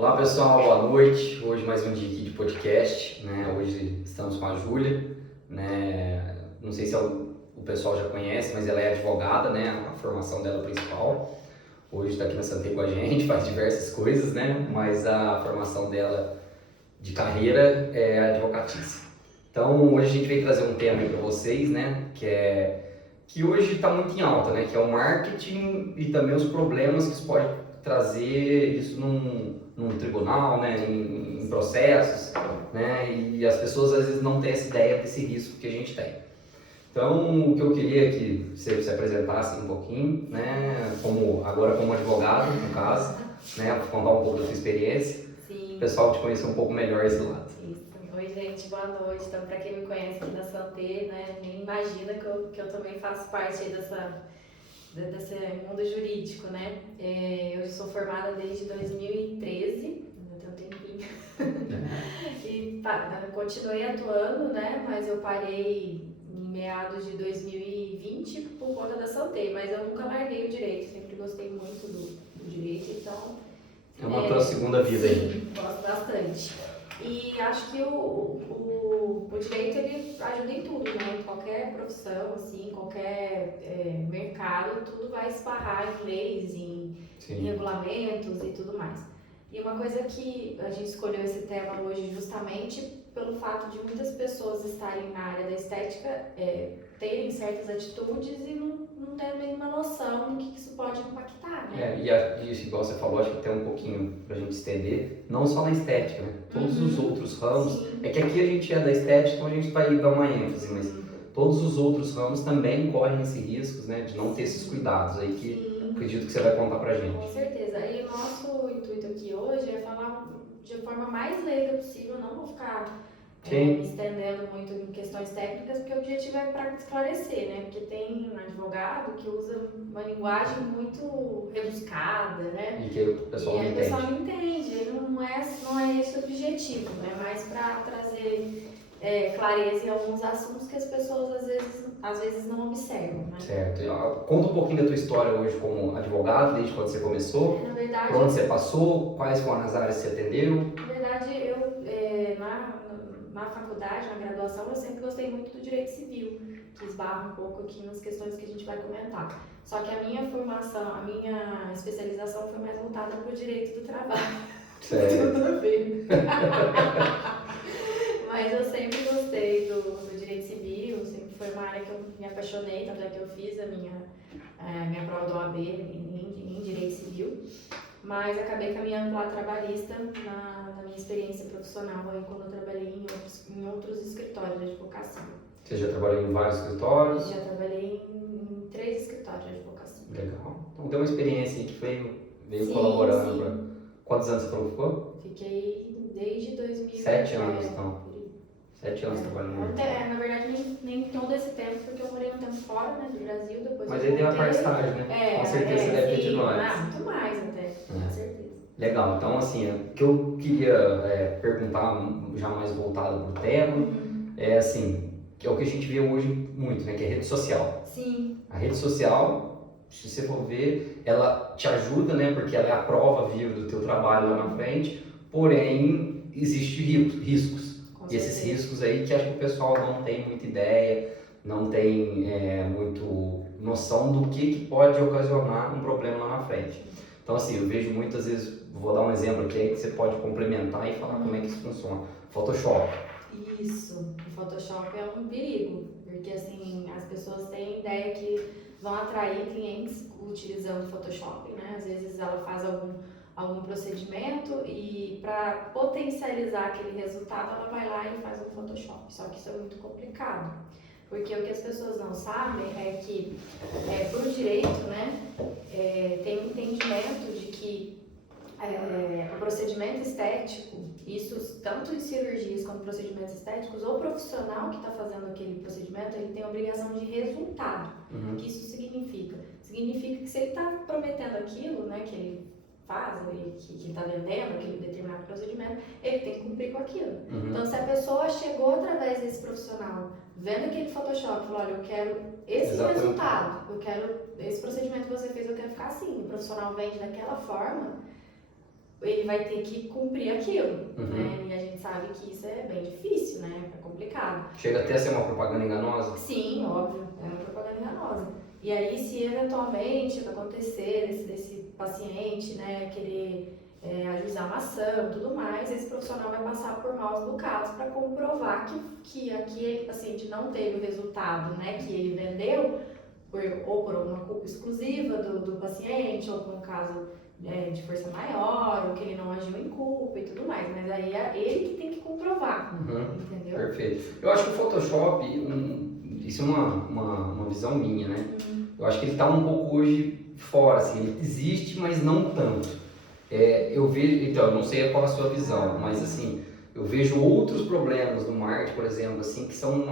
Olá pessoal, boa noite. Hoje mais um dia aqui de podcast, né? Hoje estamos com a Júlia, né? Não sei se o pessoal já conhece, mas ela é advogada, né? A formação dela principal. Hoje está aqui na Santé com a gente, faz diversas coisas, né? Mas a formação dela de carreira é advocatícia. Então hoje a gente veio trazer um tema aí para vocês, né? Que hoje está muito em alta, né? Que é o marketing e também os problemas que isso pode trazer isso num tribunal, né? Em processos, né? E as pessoas às vezes não têm essa ideia desse risco que a gente tem. Então, o que eu queria é que você se apresentasse um pouquinho, né? Agora como advogado, no caso, né? Contar um pouco da sua experiência. Sim. O pessoal te conhecer um pouco melhor esse lado. Isso. Oi, gente, boa noite. Então, para quem me conhece aqui da Santé, né, nem imagina que eu também faço parte aí desse mundo jurídico, né? Eu sou formada desde 2013, ainda tem um tempinho, e continuei atuando, né? Mas eu parei em meados de 2020 por conta da Santé, mas eu nunca larguei o direito, sempre gostei muito do direito, então... É uma tua segunda vida aí. Sim, gosto bastante. E acho que o direito ele ajuda em tudo, né? Em qualquer profissão, assim, qualquer mercado, tudo vai esbarrar em leis, em regulamentos e tudo mais. E uma coisa que a gente escolheu esse tema hoje justamente pelo fato de muitas pessoas estarem na área da estética, terem certas atitudes e não terem a mínima noção do que isso pode impactar, né? E isso, igual você falou, acho que tem um pouquinho pra gente estender, não só na estética, né? Todos os outros ramos. Sim. É que aqui a gente é da estética, então a gente vai dar uma ênfase, mas todos os outros ramos também correm esses riscos, né? De não ter esses cuidados aí que acredito que você vai contar pra gente. Com certeza. E o nosso intuito aqui hoje é falar de forma mais leiga possível, não vou ficar me estendendo muito em questões técnicas, porque o objetivo é para esclarecer, né? Porque tem um advogado que usa uma linguagem muito rebuscada, né? E que o pessoal não entende. O pessoal não entende, não é esse o objetivo, é mais para trazer clareza em alguns assuntos que as pessoas às vezes não observam, né? Certo. Conta um pouquinho da tua história hoje como advogado, desde quando você começou, Na verdade, por onde você passou, quais foram as áreas que você atendeu. Na verdade, na faculdade, na graduação, eu sempre gostei muito do direito civil, que esbarra um pouco aqui nas questões que a gente vai comentar. Só que a minha formação, a minha especialização foi mais voltada para o direito do trabalho. Certo. Tudo a ver. Mas eu sempre gostei do direito civil, sempre foi uma área que eu me apaixonei, tanto é que eu fiz a minha prova do OAB em direito civil. Mas acabei caminhando para a trabalhista na minha experiência profissional, aí quando eu trabalhei em outros escritórios de advocacia. Você já trabalhou em vários escritórios? Já trabalhei em 3 escritórios de advocacia. Legal. Então deu uma experiência aí que veio Sim, colaborando. sim. Quantos anos você falou que ficou? Fiquei desde 2000. 7 anos, então. 7 anos trabalhando. Na verdade, nem todo esse tempo, porque eu morei um tempo fora, né, do Brasil, depois Mas eu aí tem a voltei. parte estágio, né? Com certeza você deve ter tido mais. Muito mais até, com certeza. Legal, então assim, o que eu queria perguntar, já mais voltado para o tema, é assim, que é o que a gente vê hoje muito, né? Que é rede social. Sim. A rede social, se você for ver, ela te ajuda, né? Porque ela é a prova viva do teu trabalho lá na frente, porém, existem riscos. E esses riscos aí que acho que o pessoal não tem muita ideia, não tem muito noção do que pode ocasionar um problema lá na frente. Então assim, eu vejo muitas vezes, vou dar um exemplo aqui que você pode complementar e falar como é que isso funciona. Photoshop. Isso, o Photoshop é um perigo, porque assim, as pessoas têm ideia que vão atrair clientes utilizando o Photoshop, né? Às vezes ela faz algum procedimento e para potencializar aquele resultado ela vai lá e faz um Photoshop, só que isso é muito complicado, porque o que as pessoas não sabem é que para o direito, né, tem um entendimento de que o procedimento estético, isso tanto em cirurgias quanto procedimentos estéticos, o profissional que está fazendo aquele procedimento, ele tem a obrigação de resultado. O que isso significa? Significa que se ele está prometendo aquilo, né, que ele faz, que está vendendo aquele determinado procedimento, ele tem que cumprir com aquilo. Então, se a pessoa chegou através desse profissional, vendo aquele Photoshop, falou, olha, eu quero esse resultado, eu quero esse procedimento que você fez, eu quero ficar assim, o profissional vende daquela forma, ele vai ter que cumprir aquilo, Uhum. né? E a gente sabe que isso é bem difícil, né? É complicado. Chega até a ser uma propaganda enganosa? Sim, óbvio, é uma propaganda enganosa. E aí, se eventualmente acontecer desse paciente, né, querer ajuizar uma ação e tudo mais, esse profissional vai passar por maus bocados para comprovar que aquele paciente não teve o resultado, né, que ele vendeu, ou por alguma culpa exclusiva do paciente, ou por um caso de força maior, ou que ele não agiu em culpa e tudo mais. Mas aí é ele que tem que comprovar, entendeu? Perfeito. Eu acho que o Photoshop, isso é uma visão minha, né? Eu acho que ele está um pouco hoje fora, assim, ele existe, mas não tanto. Eu vejo, então, eu não sei qual a sua visão, mas assim, eu vejo outros problemas no marketing, por exemplo, assim, que são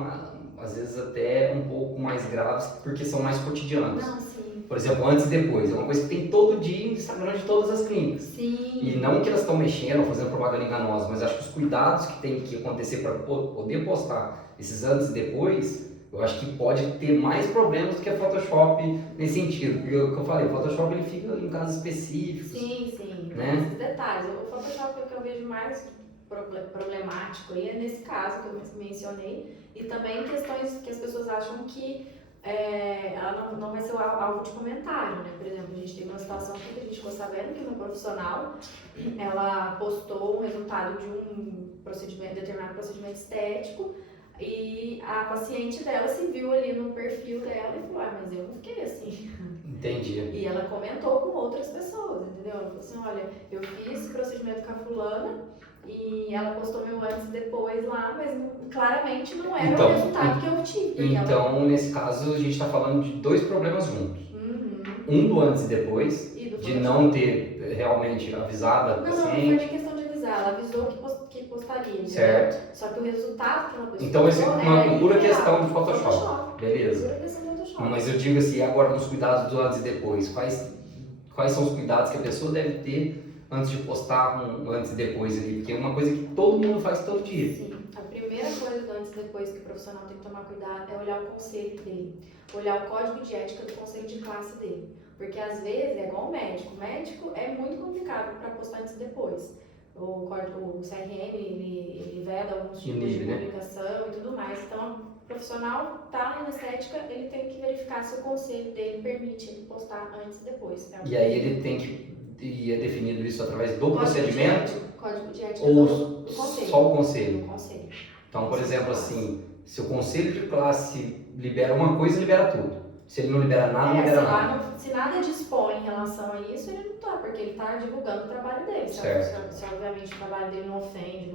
às vezes até um pouco mais graves, porque são mais cotidianos. Não, sim. Por exemplo, antes e depois, é uma coisa que tem todo dia no Instagram de todas as clínicas. Sim. E não que elas estão mexendo, fazendo propaganda enganosa, mas acho que os cuidados que tem que acontecer para poder postar esses antes e depois, eu acho que pode ter mais problemas do que a Photoshop nesse sentido. Porque o que eu falei, o Photoshop ele fica em casos específicos. Sim, né? esses detalhes. O Photoshop é o que eu vejo mais problemático aí, é nesse caso que eu mencionei, e também questões que as pessoas acham que ela não vai ser alvo de comentário, né? Por exemplo, a gente teve uma situação aqui que a gente ficou sabendo que uma profissional, ela postou o resultado de um determinado procedimento estético, e a paciente dela se viu ali no perfil dela e falou, mas eu não fiquei assim. Entendi. E ela comentou com outras pessoas, entendeu? Ela falou assim, olha, eu fiz esse procedimento com a fulana e ela postou meu antes e depois lá, mas claramente não era o resultado que eu tive. Então, nesse caso, a gente está falando de dois problemas juntos. Um do antes e depois, de não ter realmente avisado a paciente. Não foi nem questão de avisar, ela avisou que postaria, entendeu? Certo. Só que o resultado que ela postou então, essa é uma pura questão de Photoshop. Beleza. Pura questão de Photoshop. Mas eu digo assim, agora nos cuidados do antes e depois, quais são os cuidados que a pessoa deve ter antes de postar um antes e depois ali? Porque é uma coisa que todo mundo faz todo dia. Sim, a primeira coisa do antes e depois que o profissional tem que tomar cuidado é olhar o conselho dele, olhar o código de ética do conselho de classe dele. Porque às vezes é igual o médico. O médico é muito complicado para postar antes e depois. O CRM, ele veda alguns tipos de publicação e tudo mais. Então, o profissional está na estética, ele tem que verificar se o conselho dele permite ele postar antes e depois. E aí ele tem que, e é definido isso através do procedimento? Código de ética ou do conselho. Só o conselho? Do conselho. Então, por exemplo, assim, se o conselho de classe libera uma coisa, libera tudo. Se ele não libera nada, não libera nada. Se nada dispõe em relação a isso, ele não está, porque ele está divulgando o trabalho dele. Se obviamente o trabalho dele não ofende,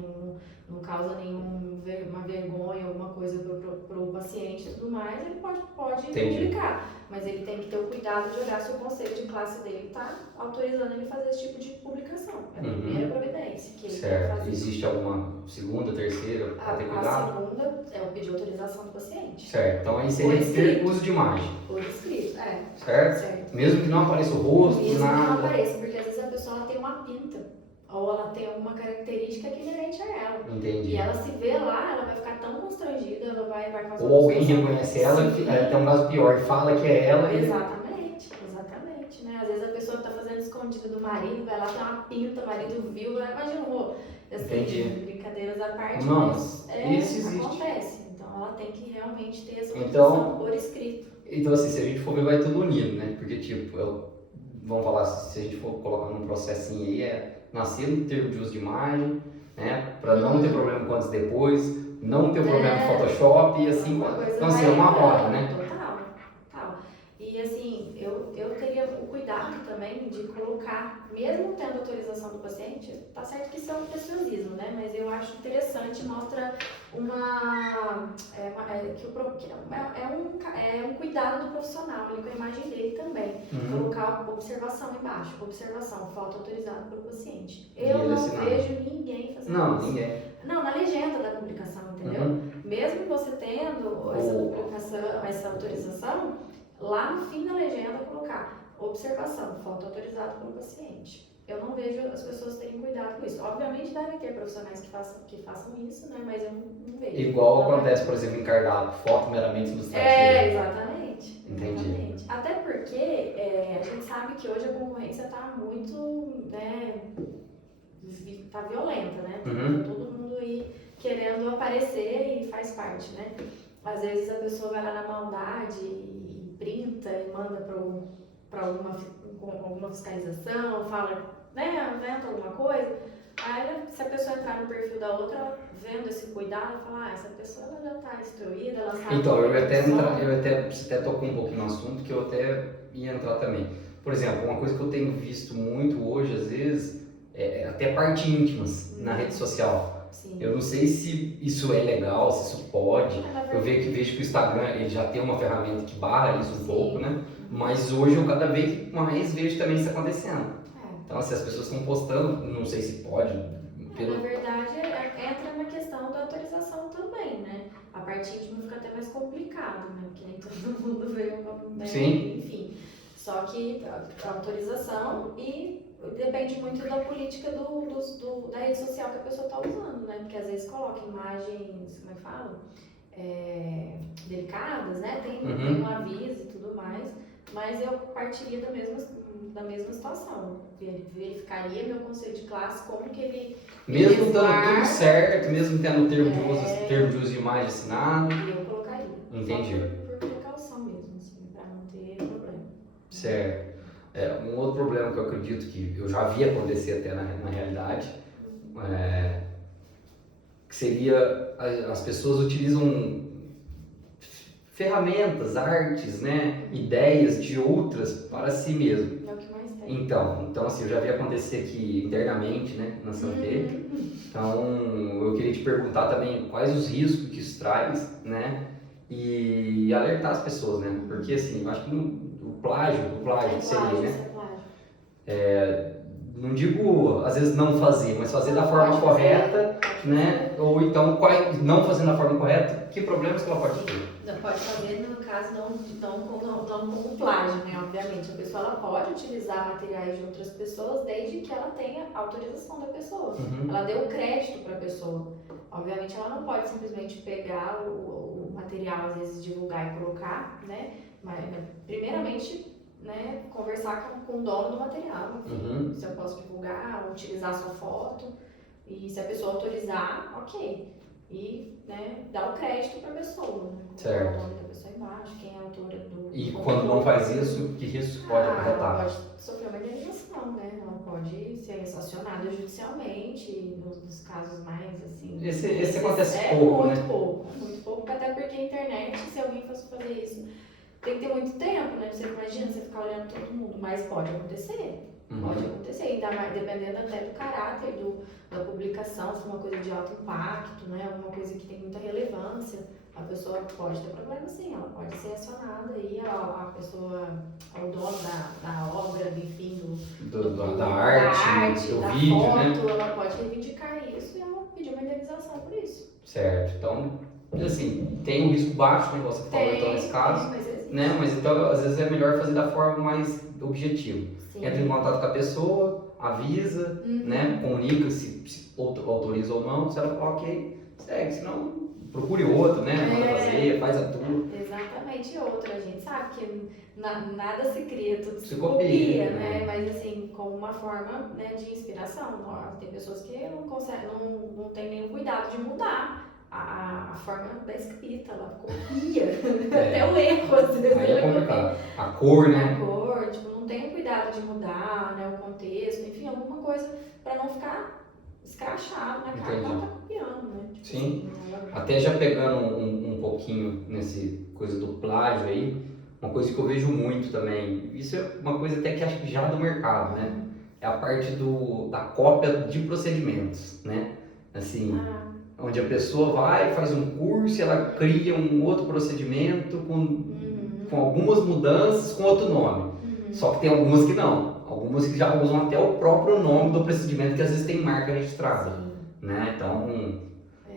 não causa nenhuma vergonha, alguma coisa para o paciente e tudo mais, ele pode publicar. Mas ele tem que ter o cuidado de olhar se o conselho de classe dele está autorizando ele fazer esse tipo de publicação. É a primeira providência que ele tem que fazer. Existe alguma segunda, terceira para ter cuidado? A segunda é o pedir autorização do paciente. Certo. Então aí seria ter uso de imagem. Por escrito, certo? Mesmo que não apareça o rosto, mesmo nada. Mesmo que não apareça, porque às vezes a pessoa tem uma pinta, ou ela tem alguma característica que é inerente a ela. Entendi. E ela se vê lá, ela vai ficar tão constrangida, ela vai fazer ou alguém reconhece ela, tem um caso pior, fala que é ela. Exatamente, né? Às vezes a pessoa tá fazendo escondida do marido, vai lá, tem uma pinta, o marido viu, imagina, assim, brincadeiras à parte, mas isso acontece. Então ela tem que realmente ter essa autorização por escrito. Então, assim, se a gente for ver, vai tudo unido, né? Porque, tipo, vamos falar, se a gente for colocar num processinho aí, nascer no termo de uso de imagem, né? Para não ter problema com antes e depois, não ter problema com Photoshop e assim, então, assim, é uma roda, né? Total. E, assim, eu teria o cuidado também de colocar, mesmo tendo autorização do paciente, tá certo que isso é um preciosismo, né? Mas eu acho interessante, mostra um cuidado do profissional ali com a imagem dele também. Colocar observação embaixo, observação, foto autorizada pelo paciente. Eu não vejo ninguém fazendo isso. Ninguém. Não, na legenda da publicação, entendeu? Mesmo você tendo essa autorização, lá no fim da legenda colocar observação, foto autorizada pelo paciente. Eu não vejo as pessoas terem cuidado com isso. Obviamente devem ter profissionais que façam isso, né? Mas eu não vejo. Igual acontece, por exemplo, em cardápio, foto meramente ilustrativa. Exatamente. Entendi. Exatamente. Até porque a gente sabe que hoje a concorrência está muito, né, tá violenta, né? Uhum. Tá todo mundo aí querendo aparecer e faz parte, né? Às vezes a pessoa vai lá na maldade e printa e manda para alguma fiscalização, fala, né, inventa alguma coisa. Aí, se a pessoa entrar no perfil da outra, vendo esse cuidado, fala, essa pessoa ela já está instruída, ela sabe. Então, você até tocou um pouquinho no assunto que eu até ia entrar também. Por exemplo, uma coisa que eu tenho visto muito hoje, às vezes, é até partes íntimas na rede social. Sim. Eu não sei se isso é legal, se isso pode. Eu vejo que o Instagram ele já tem uma ferramenta que barra isso um pouco, né? Mas hoje eu cada vez mais vejo também isso acontecendo. Então, assim, as pessoas estão postando, não sei se pode. Na verdade, entra na questão da autorização também, né? A parte íntima fica até mais complicado, né? Porque nem todo mundo vê né? Sim. Enfim. Só que a autorização e depende muito da política da rede social que a pessoa está usando, né? Porque às vezes coloca imagens, como é que fala? Delicadas, né? Tem um aviso e tudo mais. Mas eu partiria da mesma situação. Verificaria meu conselho de classe, como que ele. Mesmo dando tudo certo, mesmo tendo termo de uso de imagem assinado. Eu colocaria. Entendi. Só por precaução mesmo, assim, para não ter problema. Certo. Um outro problema que eu acredito que eu já vi acontecer até na realidade, que seria as pessoas utilizam ferramentas, artes, né, ideias de outras para si mesmo. É o que mais tem. Então assim, eu já vi acontecer aqui internamente, né, na Santé. Então, eu queria te perguntar também quais os riscos que isso traz, né, e alertar as pessoas, né, porque assim, eu acho que o plágio seria, né, não digo às vezes não fazer, mas fazer da forma correta, né, ou então não fazendo da forma correta, que problemas que ela pode ter? Pode fazer, no caso, não como plágio, né? Obviamente, a pessoa ela pode utilizar materiais de outras pessoas desde que ela tenha autorização da pessoa. Ela deu crédito para a pessoa. Obviamente, ela não pode simplesmente pegar o material, às vezes divulgar e colocar, né? Mas, primeiramente, né, conversar com o dono do material. Enfim, se eu posso divulgar, utilizar sua foto. E se a pessoa autorizar, ok. E, né, dar o crédito para a pessoa, né? Certo. O nome da pessoa embaixo, quem é a autora do. E quando não faz isso, que risco pode acarretar? Ela pode sofrer uma indenização, né? Ela pode ser sancionada judicialmente, nos casos mais assim. Esse acontece pouco, né? Muito pouco, até porque a internet, se alguém fosse fazer isso, tem que ter muito tempo, né? Você imagina você ficar olhando todo mundo, mas pode acontecer. Pode acontecer, ainda mais dependendo até do caráter da publicação, se é uma coisa de alto impacto, né? Alguma coisa que tem muita relevância, a pessoa pode ter problema sim, ela pode ser acionada aí, a pessoa, o dono da obra, enfim, da arte, do vídeo, foto, né? Ela pode reivindicar isso e ela pedir uma indenização por isso. Certo, então, assim, tem um risco baixo, né? Você falou então nesse caso, né? Mas então, às vezes é melhor fazer da forma mais objetiva. Sim. Entra em contato com a pessoa, avisa, né? Comunica se autoriza ou não. Se ela falar ok, segue. Se não, procure outro, né? Manda fazer, faz a tua. Exatamente, outra. A gente sabe que nada se cria, tudo Se copia, né? né? Mas assim, com uma forma, né, de inspiração. Tem pessoas que não conseguem, não tem nenhum cuidado de mudar a forma da escrita, ela copia até o erro, às vezes. Aí é complicado. A cor, né? A cor, tipo, não tem cuidado de mudar, né, o contexto, enfim, alguma coisa para não ficar escrachado na cara que ela tá copiando, né? Tipo, sim. Assim, até já pegando um pouquinho nesse coisa do plágio aí, uma coisa que eu vejo muito também, isso é uma coisa até que acho que já do mercado, né? É a parte da cópia de procedimentos, né? Assim, onde a pessoa vai, faz um curso, ela cria um outro procedimento com algumas mudanças, com outro nome. Só que tem algumas que não. Algumas que já usam até o próprio nome do procedimento, que às vezes tem marca registrada. Né? Então,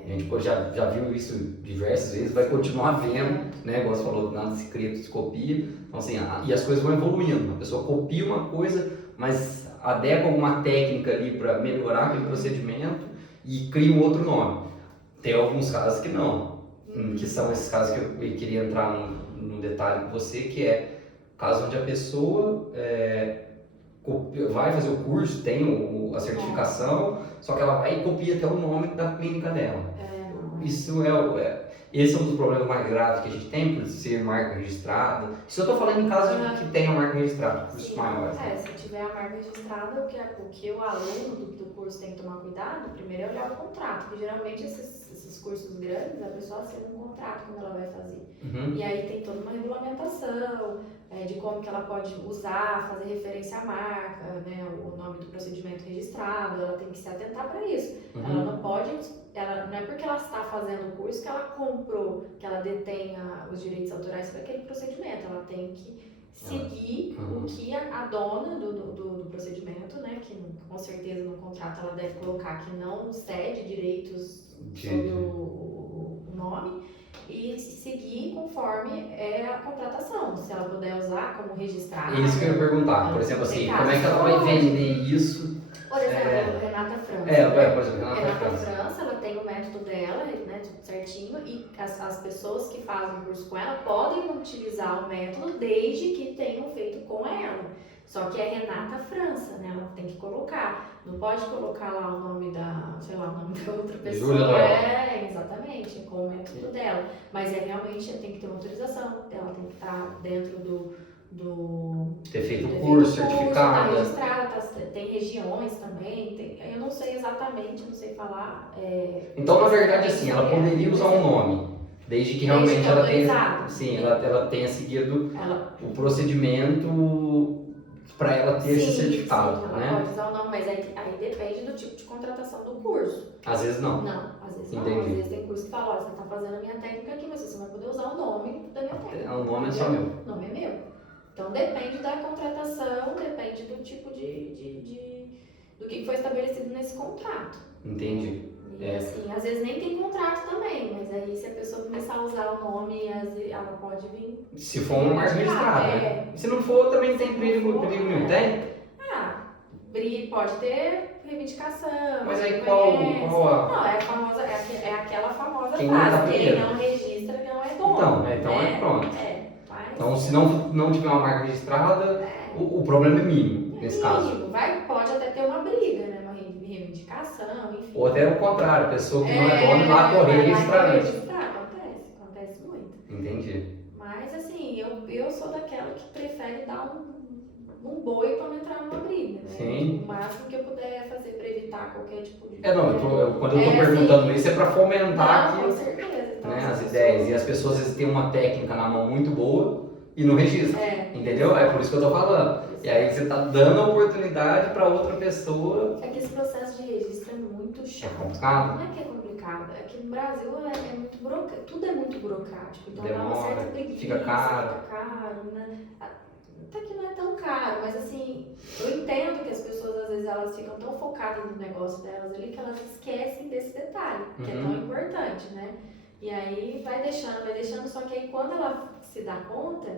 a gente já viu isso diversas vezes, vai continuar vendo, né? Igual você falou, nada se cria, tudo se copia. Então, assim, e as coisas vão evoluindo. A pessoa copia uma coisa, mas adequa alguma técnica ali para melhorar aquele procedimento e cria um outro nome. Tem alguns casos que não, que são esses casos que eu queria entrar no detalhe com você, que é caso onde a pessoa vai fazer o curso, tem a certificação, só que ela vai e copia até o nome da clínica dela. Isso esse é um dos problemas mais graves que a gente tem por ser marca registrada. Isso eu estou falando em caso de que tenha marca registrada, cursos maiores. Se tiver a marca registrada, o que o aluno do curso tem que tomar cuidado, primeiro é olhar o contrato, porque geralmente esses cursos grandes, a pessoa assina um contrato quando ela vai fazer. E aí tem toda uma regulamentação de como que ela pode usar, fazer referência à marca, né, o nome do procedimento registrado, ela tem que se atentar para isso. Ela não pode, não é porque ela está fazendo o curso que ela comprou, que ela detenha os direitos autorais para aquele procedimento, ela tem que seguir o que a dona do procedimento, né, que com certeza no contrato ela deve colocar que não cede direitos sobre o nome, e seguir conforme a contratação. Se ela puder usar como registrado. Isso que eu ia perguntar. Por exemplo, assim, como é que ela vai vender isso? Por exemplo, Renata França. Por exemplo, Renata França, ela tem o método dela, né, tudo certinho, e as pessoas que fazem o curso com ela podem utilizar o método desde que tenham feito com ela. Só que é Renata França, né? Ela tem que colocar. Não pode colocar lá o nome o nome da outra pessoa. Júlia. Exatamente, com o método dela. Mas realmente tem que ter uma autorização, ela tem que estar dentro ter feito o curso, certificado. Tá registrada, tem regiões também. Eu não sei exatamente, não sei falar. Então, na verdade, assim, ela poderia usar um nome. Desde que realmente ela tenha seguido o procedimento para ela ter esse certificado, ela pode usar o nome, mas aí depende do tipo de contratação do curso. Às vezes não. Não, às vezes Entendi. não. Às vezes tem curso que fala, você está fazendo a minha técnica aqui, mas você não vai poder usar o nome da minha técnica. O nome é só meu. O nome é meu. Então depende da contratação, depende do tipo do que foi estabelecido nesse contrato. Entendi. E assim, às vezes nem tem contrato também, mas aí se a pessoa começar a usar o nome, ela pode vir. Se for uma marca registrada, né? Se não for, também tem perigo nenhum, tem? Pode ter reivindicação. Mas aí qual Não, é aquela famosa frase, quem não registra não é dono. Então pronto. Então se não tiver uma marca registrada, o problema é mínimo nesse caso. Pode até ter uma briga, né? Uma reivindicação, enfim. Ou até o contrário, a pessoa que não é dona lá correr e registrar antes. Acontece muito. Entendi. Mas assim, eu sou daquela que prefere dar um boi para não entrar numa briga, né? Sim. O máximo que eu puder fazer para evitar qualquer tipo de... Quando eu tô perguntando isso é para fomentar com certeza. Então, as ideias. E as pessoas às vezes têm uma técnica na mão muito boa e não registra. Entendeu? É por isso que eu tô falando. E aí você tá dando a oportunidade para outra pessoa. É que esse processo de registro é muito chato. É complicado? Não é que é complicado, é que no Brasil é muito burocrático, tudo é muito burocrático. Então demora, dá uma certa preguiça, fica caro, né? Até que não é tão caro, mas assim, eu entendo que as pessoas às vezes elas ficam tão focadas no negócio delas ali que elas esquecem desse detalhe, que é tão importante, né? E aí vai deixando, só que aí quando ela se dá conta,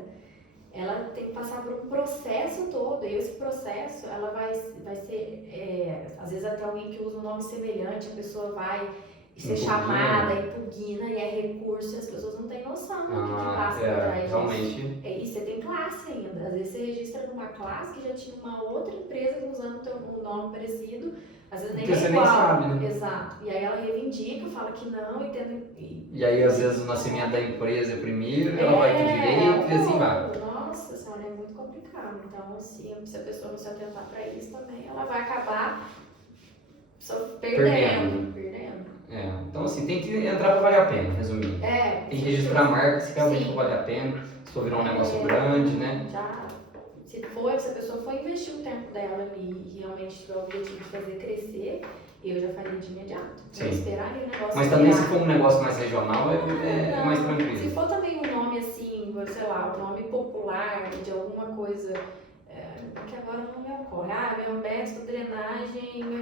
ela tem que passar por um processo todo, e esse processo ela vai ser, às vezes até alguém que usa um nome semelhante, a pessoa vai ser chamada, impugna, e é recurso, e as pessoas não têm noção do que passa por trás disso. E você tem classe ainda, às vezes você registra numa classe que já tinha uma outra empresa usando um nome parecido, às vezes nem é igual. Você nem sabe, né? Exato. E aí ela reivindica, fala que não, e aí às vezes o nascimento da empresa é primeiro, ela vai ter direito e assim vai. Nossa senhora, é muito complicado. Então, assim, se a pessoa não se atentar para isso também, ela vai acabar só perdendo. Então assim, tem que entrar para valer a pena, resumindo. Tem que registrar a marca se realmente vale a pena, se for virar um negócio grande, né? Se a pessoa for investir o tempo dela e realmente tiver o objetivo de fazer crescer, eu já faria de imediato. Sim. Esperar o negócio. Mas também se for um negócio mais regional, é mais tranquilo. Se for também um nome assim, sei lá, um nome popular de alguma coisa, que agora não me ocorre. Meu método, drenagem.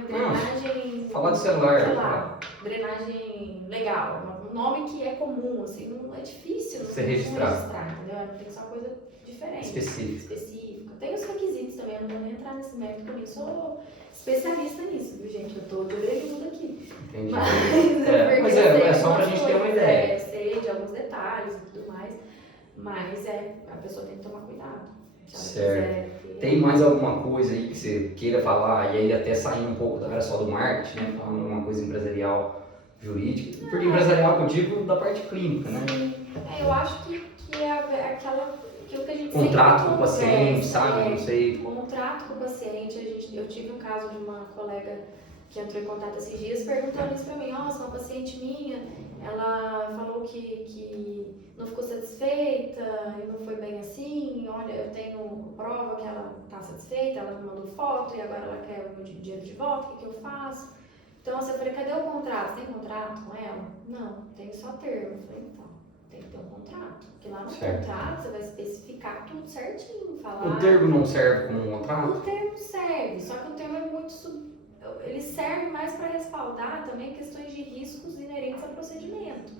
Falar do celular. Sei lá, drenagem legal. Um nome que é comum, assim, não é difícil você registrar, entendeu? Tem que ser uma coisa diferente. Específica. Tem os requisitos também, eu não vou nem entrar nesse mérito, porque eu sou especialista nisso, viu, gente? Eu tô de orelhuda aqui. Entendi. Mas é só pra gente ter uma ideia. Eu sei de alguns detalhes e tudo mais, mas a pessoa tem que tomar cuidado. Se ela quiser Tem mais alguma coisa aí que você queira falar, e aí até sair um pouco da área só do marketing, né? Falando uma coisa empresarial, jurídica, porque empresarial que eu digo da parte clínica, né? Sim. Eu acho que é aquilo que a gente Contrato sempre com o paciente, conversa, sabe? Não sei. contrato com o paciente, eu tive um caso de uma colega que entrou em contato esses dias perguntando isso pra mim, nossa, uma paciente minha, ela falou que não ficou satisfeita e não foi bem assim, olha, eu tenho prova que ela tá satisfeita, ela me mandou foto e agora ela quer o meu dinheiro de volta, o que eu faço? Então, assim, eu falei, cadê o contrato? Tem contrato com ela? Não, tem só termo. Eu falei, então, tem que ter um contrato. Porque lá no contrato você vai especificar tudo certinho, falar... O termo não serve como um contrato? O termo serve, só que o termo é muito... Ele serve mais para respaldar também questões de riscos inerentes ao procedimento.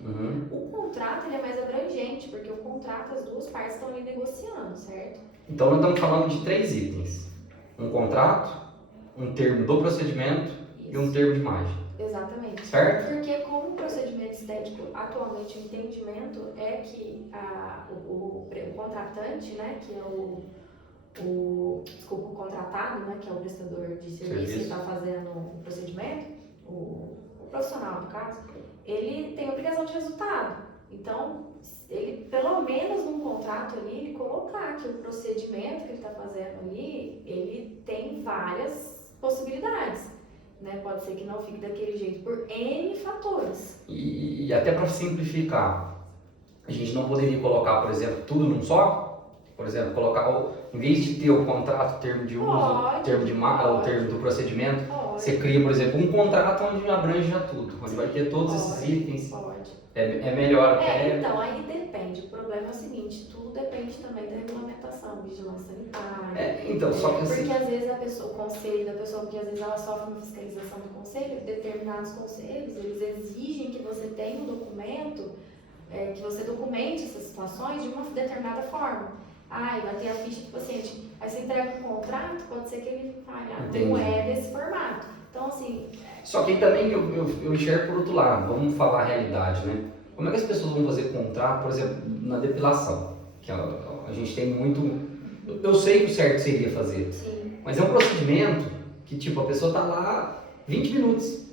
O contrato ele é mais abrangente, porque o contrato as duas partes estão ali negociando, certo? Então nós estamos falando de 3 itens. Um contrato, um termo do procedimento e um termo de imagem. Exatamente. Certo? Porque como procedimento estético, atualmente o entendimento é que o contratante, né, que é o contratado, né, que é o prestador de serviço que está fazendo o procedimento, o profissional, no caso, ele tem obrigação de resultado. Então, ele, pelo menos num contrato ali, ele colocar que o procedimento que ele está fazendo ali, ele tem várias possibilidades. Né? Pode ser que não fique daquele jeito por N fatores. E até para simplificar, a gente não poderia colocar, por exemplo, tudo num só? Por exemplo, colocar, em vez de ter o contrato, termo de uso, termo de o termo do procedimento, você cria, por exemplo, um contrato onde abrange já tudo, onde vai ter todos esses itens. É melhor até... Então, aí depende. O problema é o seguinte, tudo depende também da regulamentação, vigilância sanitária. Então, só que assim... Porque às vezes a pessoa, o conselho da pessoa, porque às vezes ela sofre uma fiscalização do conselho, determinados conselhos, eles exigem que você tenha um documento, que você documente essas situações de uma determinada forma. Vai ter a ficha do paciente. Aí você entrega um contrato, pode ser que ele fale, não é desse formato. Então, assim... Só que aí também eu enxergo por outro lado, vamos falar a realidade, né? Como é que as pessoas vão fazer contrato, por exemplo, na depilação? Que a gente tem muito... Eu sei que o certo seria fazer, mas é um procedimento que, tipo, a pessoa tá lá 20 minutos.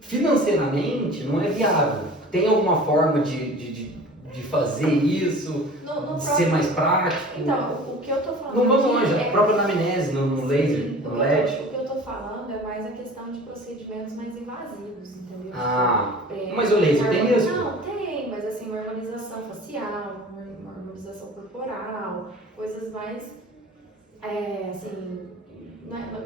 Financeiramente, não é viável. Tem alguma forma de fazer isso, de ser mais prático? Então, o que eu tô falando... Não vamos longe, a própria anamnese, no laser, no LED. O que eu tô falando é mais a questão de procedimentos mais invasivos, entendeu? Mas o laser tem isso? Não, tem, mas assim, uma harmonização facial, uma harmonização corporal, coisas mais, assim...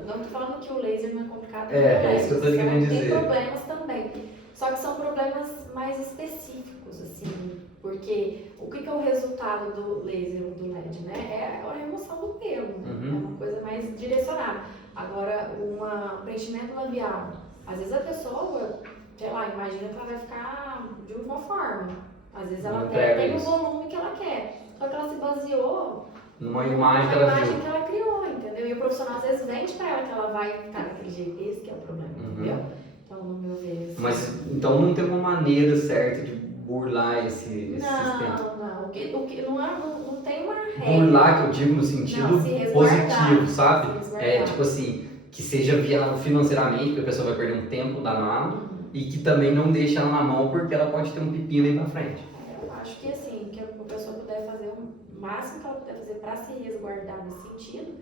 Não tô falando que o laser não é complicado. É isso que eu tô querendo dizer. Tem problemas também, só que são problemas mais específicos, assim, porque o que é o resultado do laser ou do LED, né? É a remoção do pelo, né? É uma coisa mais direcionada. Agora, um preenchimento labial, às vezes a pessoa, sei lá, imagina que ela vai ficar de uma forma. Às vezes ela tem o volume que ela quer, só que ela se baseou numa imagem que ela criou, entendeu? E o profissional às vezes vende pra ela que ela vai ficar daquele jeito, esse que é o problema, entendeu? Então, no meu ver... Assim, mas, então não tem uma maneira certa de burlar esse sistema? Não. Não tem uma regra. Burlar, que eu digo no sentido positivo, sabe? Tipo assim, que seja viável financeiramente, porque a pessoa vai perder um tempo danado, e que também não deixe ela na mão, porque ela pode ter um pepino aí pra frente. Eu acho que assim, que a pessoa puder fazer o máximo que ela puder fazer pra se resguardar nesse sentido,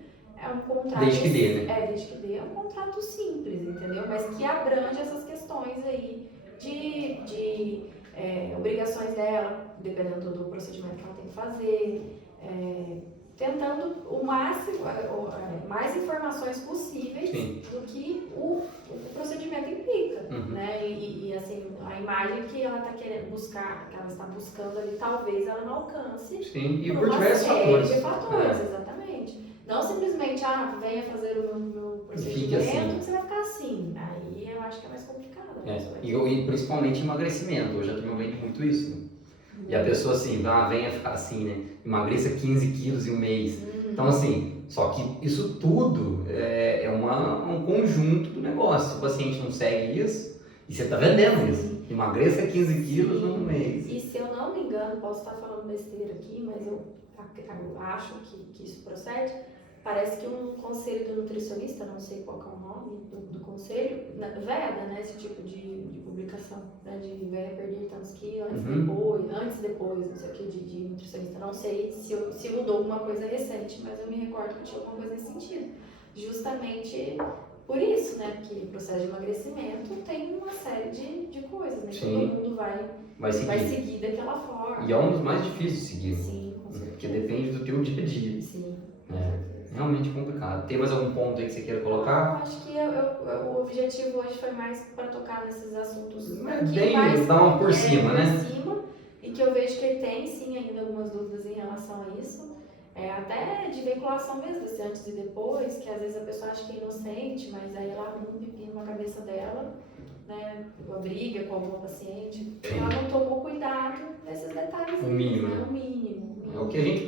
é um contrato... Desde que dê, né? Desde que dê, é um contrato simples, entendeu? Mas que abrange essas questões aí de obrigações dela, dependendo do procedimento que ela tem que fazer, tentando o máximo, mais informações possíveis do que o procedimento implica, né? E assim, a imagem que ela está querendo buscar, que ela está buscando ali, talvez ela não alcance e por diversos fatores. Exatamente. Não simplesmente, venha fazer o meu procedimento, assim. que você vai ficar assim. Aí eu acho que é mais complicado. E principalmente emagrecimento, hoje a turma vende muito isso, né? E a pessoa assim, venha ficar assim, né? Emagreça 15 quilos em um mês. Então assim, só que isso tudo é um conjunto do negócio. Se o paciente não segue isso, e você está vendendo isso, emagreça 15 quilos num mês. E se eu não me engano, posso estar falando besteira aqui, mas eu acho que isso procede, parece que um conselho do nutricionista, não sei qual que é o nome do conselho, veda, né, esse tipo de publicação, né, de venha perder tantos quilos antes e depois, não sei o que, de nutricionista. Não sei se mudou alguma coisa recente, mas eu me recordo que tinha alguma coisa nesse sentido. Justamente por isso, né, porque o processo de emagrecimento tem uma série de coisas, né, que todo mundo vai seguir daquela forma. E é um dos mais difíceis de seguir. Sim, com certeza. Porque depende do teu dia a dia. Sim. Realmente complicado. Tem mais algum ponto aí que você queira colocar? Eu acho que o objetivo hoje foi mais para tocar nesses assuntos Bem, dar uma por cima, né? Por cima, e que eu vejo que tem sim ainda algumas dúvidas em relação a isso. Até de vinculação mesmo, desse antes e depois, que às vezes a pessoa acha que é inocente, mas aí ela arruma um pepino na cabeça dela, né? Uma briga com alguma paciente, ela não tomou cuidado nesses detalhes. O mínimo, né? né? O mínimo. O que a gente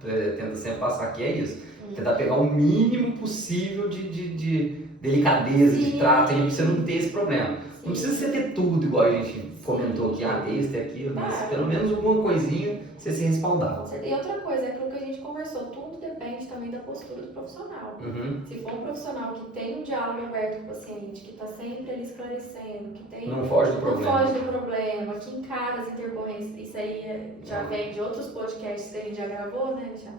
tenta sempre passar aqui é isso. Tentar pegar o mínimo possível de delicadeza, de trato, e você não ter esse problema. Não precisa você ter tudo, igual a gente comentou aqui, esse, aquilo, mas pelo menos alguma coisinha você se respaldar. E outra coisa, é aquilo que a gente conversou, tudo depende também da postura do profissional. Se for um profissional que tem um diálogo aberto com o paciente, que está sempre ali esclarecendo, que tem... Não foge do problema, que encara as intercorrências, isso aí já vem de outros podcasts que a gente já gravou, né, Thiago?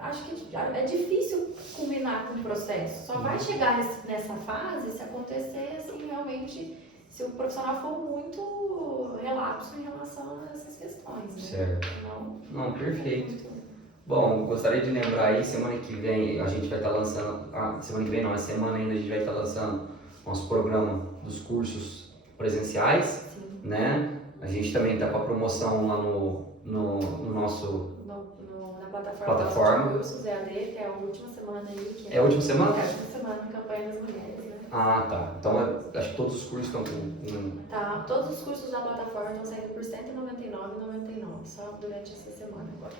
Acho que é difícil culminar com o processo. Só vai chegar nessa fase se acontecer assim, realmente, se o profissional for muito relapso em relação a essas questões. Né? Certo. Não, perfeito. Bom, gostaria de lembrar aí, semana que vem a gente vai estar lançando, semana que vem não, a semana ainda a gente vai estar lançando nosso programa dos cursos presenciais, né? A gente também está com a promoção lá no nosso... plataforma. Cursos EAD, que é a última semana aí. É a última semana? É a última semana, campanha das mulheres, né? Ah, tá. Então acho que todos os cursos estão com... Tá, todos os cursos da plataforma estão saindo por R$ 199,99, só durante essa semana agora.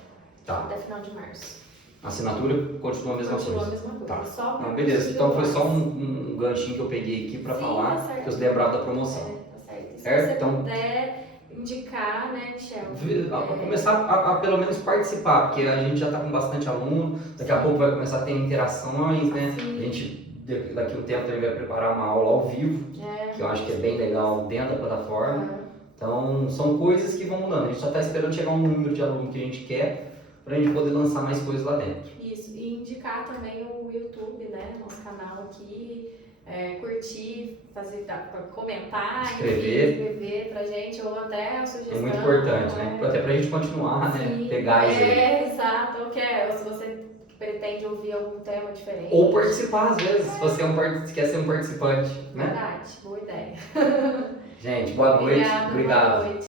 Tá. Até final de março. A assinatura continua a mesma coisa? Continua a mesma coisa. Tá. Só não, beleza. Então foi só um ganchinho que eu peguei aqui para falar, que eu lembrava da promoção. Tá certo. Se você então, puder indicar, né, Michel? Começar a pelo menos participar, porque a gente já está com bastante aluno, daqui a pouco vai começar a ter interações, né? A gente, daqui a um tempo, também vai preparar uma aula ao vivo, que eu acho que é bem legal dentro da plataforma. Então, são coisas que vão mudando. A gente só está esperando chegar um número de aluno que a gente quer, para a gente poder lançar mais coisas lá dentro. Isso, e indicar também o YouTube, né, nosso canal aqui, curtir, comentar, escrever pra gente, ou até a sugestão. É muito importante, né? Até pra gente continuar, né? Pegar isso aí. Exato, ou se você pretende ouvir algum tema diferente. Ou participar, às vezes, se você quer ser um participante, né? Verdade, boa ideia. Gente, boa noite. Obrigado. Boa noite.